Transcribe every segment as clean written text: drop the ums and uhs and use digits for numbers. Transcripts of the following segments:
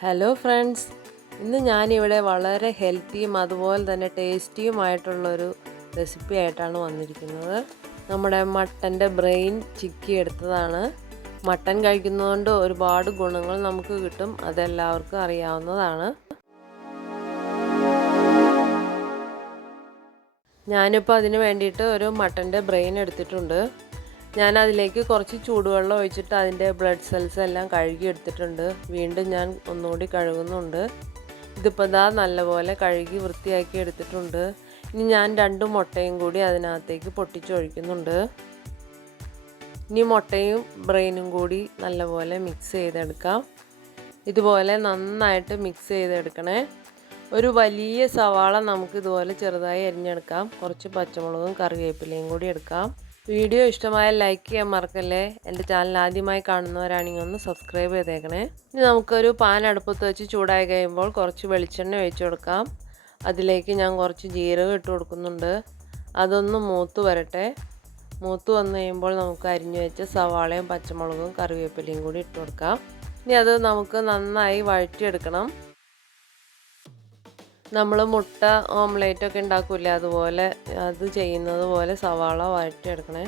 Hello friends, ഇന്ന് ഞാനിവിടെ വളരെ ഹെൽത്തിയും അതുപോലെ തന്നെ ടേസ്റ്റിയുമായിട്ടുള്ളൊരു റെസിപ്പി ആയിട്ടാണ് വന്നിരിക്കുന്നത്. നമ്മുടെ മട്ടൻ്റെ ബ്രെയിൻ ചിക്കി എടുത്തതാണ്. മട്ടൻ കഴിക്കുന്നതുകൊണ്ട് ഒരുപാട് ഗുണങ്ങൾ നമുക്ക് കിട്ടും, അതെല്ലാവർക്കും അറിയാവുന്നതാണ്. ഞാനിപ്പോൾ അതിന് വേണ്ടിയിട്ട് ഒരു മട്ടൻ്റെ ബ്രെയിൻ എടുത്തിട്ടുണ്ട്. ഞാൻ അതിലേക്ക് കുറച്ച് ചൂടുവെള്ളം ഒഴിച്ചിട്ട് അതിൻ്റെ ബ്ലഡ് സെൽസ് എല്ലാം കഴുകി എടുത്തിട്ടുണ്ട്. വീണ്ടും ഞാൻ ഒന്നുകൂടി കഴുകുന്നുണ്ട്. ഇതിപ്പോൾ ദാ നല്ലപോലെ കഴുകി വൃത്തിയാക്കി എടുത്തിട്ടുണ്ട്. ഇനി ഞാൻ 2 മുട്ടയും കൂടി അതിനകത്തേക്ക് പൊട്ടിച്ചൊഴിക്കുന്നുണ്ട്. ഇനി മുട്ടയും ബ്രെയിനും കൂടി നല്ലപോലെ മിക്സ് ചെയ്തെടുക്കാം. ഇതുപോലെ നന്നായിട്ട് മിക്സ് ചെയ്തെടുക്കണേ. ഒരു വലിയ സവാള നമുക്ക് ഇതുപോലെ ചെറുതായി അരിഞ്ഞെടുക്കാം. കുറച്ച് പച്ചമുളകും കറിവേപ്പിലയും കൂടി എടുക്കാം. വീഡിയോ ഇഷ്ടമായാൽ ലൈക്ക് ചെയ്യാൻ മറക്കല്ലേ. എൻ്റെ ചാനൽ ആദ്യമായി കാണുന്നവരാണെങ്കിൽ ഒന്ന് സബ്സ്ക്രൈബ് ചെയ്തേക്കണേ. ഇനി നമുക്കൊരു പാൻ അടുപ്പത്ത് വെച്ച് ചൂടായി കഴിയുമ്പോൾ കുറച്ച് വെളിച്ചെണ്ണ ഒഴിച്ചു കൊടുക്കാം. അതിലേക്ക് ഞാൻ കുറച്ച് ജീരകം ഇട്ട് കൊടുക്കുന്നുണ്ട്. അതൊന്ന് മൂത്ത് വരട്ടെ. മൂത്ത് വന്നു കഴിയുമ്പോൾ നമുക്ക് അരിഞ്ഞു വെച്ച സവാളയും പച്ചമുളകും കറിവേപ്പിലയും കൂടി ഇട്ട് കൊടുക്കാം. ഇനി അത് നമുക്ക് നന്നായി വഴറ്റിയെടുക്കണം. നമ്മൾ മുട്ട ഓംലേറ്റൊക്കെ ഉണ്ടാക്കില്ലേ, അതുപോലെ അത് ചെയ്യുന്നത് പോലെ സവാള വഴറ്റിയെടുക്കണേ.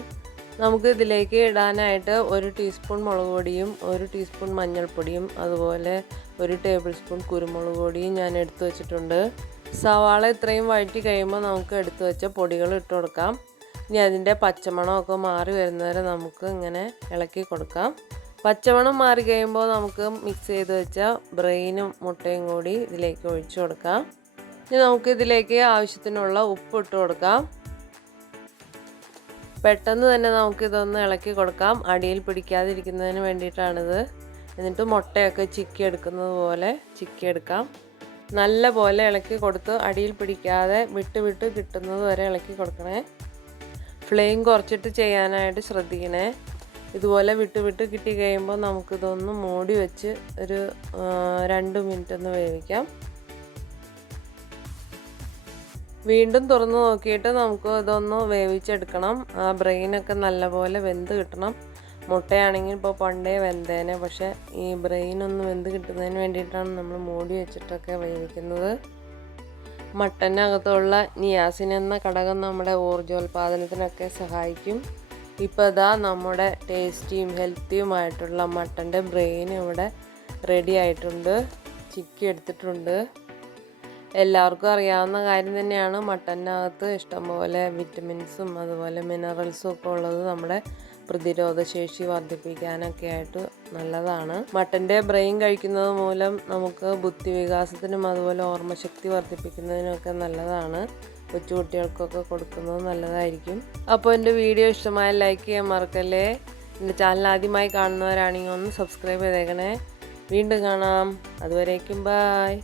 നമുക്ക് ഇതിലേക്ക് ഇടാനായിട്ട് 1 ടീസ്പൂൺ മുളക് പൊടിയും 1 ടീസ്പൂൺ മഞ്ഞൾപ്പൊടിയും അതുപോലെ 1 ടേബിൾ സ്പൂൺ കുരുമുളക് പൊടിയും ഞാൻ എടുത്തു വെച്ചിട്ടുണ്ട്. സവാള ഇത്രയും വഴറ്റി കഴിയുമ്പോൾ നമുക്ക് എടുത്തു വെച്ച പൊടികൾ ഇട്ട് കൊടുക്കാം. ഇനി അതിൻ്റെ പച്ചമണമൊക്കെ മാറി വരുന്നവരെ നമുക്ക് ഇങ്ങനെ ഇളക്കി കൊടുക്കാം. പച്ചമണം മാറി കഴിയുമ്പോൾ നമുക്ക് മിക്സ് ചെയ്ത് വെച്ച ബ്രെയിനും മുട്ടയും കൂടി ഇതിലേക്ക് ഒഴിച്ചു കൊടുക്കാം. ഇനി നമുക്ക് ഇതിലേക്ക് ആവശ്യത്തിനുള്ള ഉപ്പ് ഇട്ട് കൊടുക്കാം. പെട്ടെന്ന് തന്നെ നമുക്കിതൊന്ന് ഇളക്കി കൊടുക്കാം. അടിയിൽ പിടിക്കാതിരിക്കുന്നതിന് വേണ്ടിയിട്ടാണിത്. എന്നിട്ട് മുട്ടയൊക്കെ ചിക്കി എടുക്കുന്നത് പോലെ ചിക്കിയെടുക്കാം. നല്ല പോലെ ഇളക്കി കൊടുത്ത് അടിയിൽ പിടിക്കാതെ വിട്ട് വിട്ട് കിട്ടുന്നത് വരെ ഇളക്കി കൊടുക്കണേ. ഫ്ലെയിം കുറച്ചിട്ട് ചെയ്യാനായിട്ട് ശ്രദ്ധിക്കണേ. ഇതുപോലെ വിട്ട് വിട്ട് കിട്ടി കഴിയുമ്പോൾ നമുക്കിതൊന്ന് മൂടി വെച്ച് ഒരു 2 മിനിറ്റ് ഒന്ന് വേവിക്കാം. വീണ്ടും തുറന്ന് നോക്കിയിട്ട് നമുക്ക് ഇതൊന്ന് വേവിച്ചെടുക്കണം. ആ ബ്രെയിനൊക്കെ നല്ലപോലെ വെന്ത് കിട്ടണം. മുട്ടയാണെങ്കിൽ ഇപ്പോൾ പണ്ടേ വെന്തേനെ, പക്ഷേ ഈ ബ്രെയിനൊന്ന് വെന്ത് കിട്ടുന്നതിന് വേണ്ടിയിട്ടാണ് നമ്മൾ മൂടി വെച്ചിട്ടൊക്കെ വേവിക്കുന്നത്. മട്ടനകത്തുള്ള നിയാസിൻ എന്ന ഘടകം നമ്മുടെ ഊർജ്ജോൽപാദനത്തിനൊക്കെ സഹായിക്കും. ഇപ്പോൾ ഇതാ നമ്മുടെ ടേസ്റ്റിയും ഹെൽത്തിയുമായിട്ടുള്ള മട്ടൻ്റെ ബ്രെയിൻ ഇവിടെ റെഡി ആയിട്ടുണ്ട്. ചിക്കി എടുത്തിട്ടുണ്ട്. എല്ലാവർക്കും അറിയാവുന്ന കാര്യം തന്നെയാണ്. മട്ടനകത്ത് ഇഷ്ടംപോലെ വിറ്റമിൻസും അതുപോലെ മിനറൽസും ഒക്കെ ഉള്ളത് നമ്മുടെ പ്രതിരോധശേഷി വർദ്ധിപ്പിക്കാനൊക്കെ ആയിട്ട് നല്ലതാണ്. മട്ടൻ്റെ ബ്രെയിൻ കഴിക്കുന്നത് മൂലം നമുക്ക് ബുദ്ധിവികാസത്തിനും അതുപോലെ ഓർമ്മശക്തി വർദ്ധിപ്പിക്കുന്നതിനൊക്കെ നല്ലതാണ്. കൊച്ചുകുട്ടികൾക്കൊക്കെ കൊടുക്കുന്നത് നല്ലതായിരിക്കും. അപ്പോൾ എൻ്റെ വീഡിയോ ഇഷ്ടമായാൽ ലൈക്ക് ചെയ്യാൻ മറക്കല്ലേ. എൻ്റെ ചാനൽ ആദ്യമായി കാണുന്നവരാണെങ്കിൽ ഒന്ന് സബ്സ്ക്രൈബ് ചെയ്തേക്കണേ. വീണ്ടും കാണാം. അതുവരേക്കും ബായ്.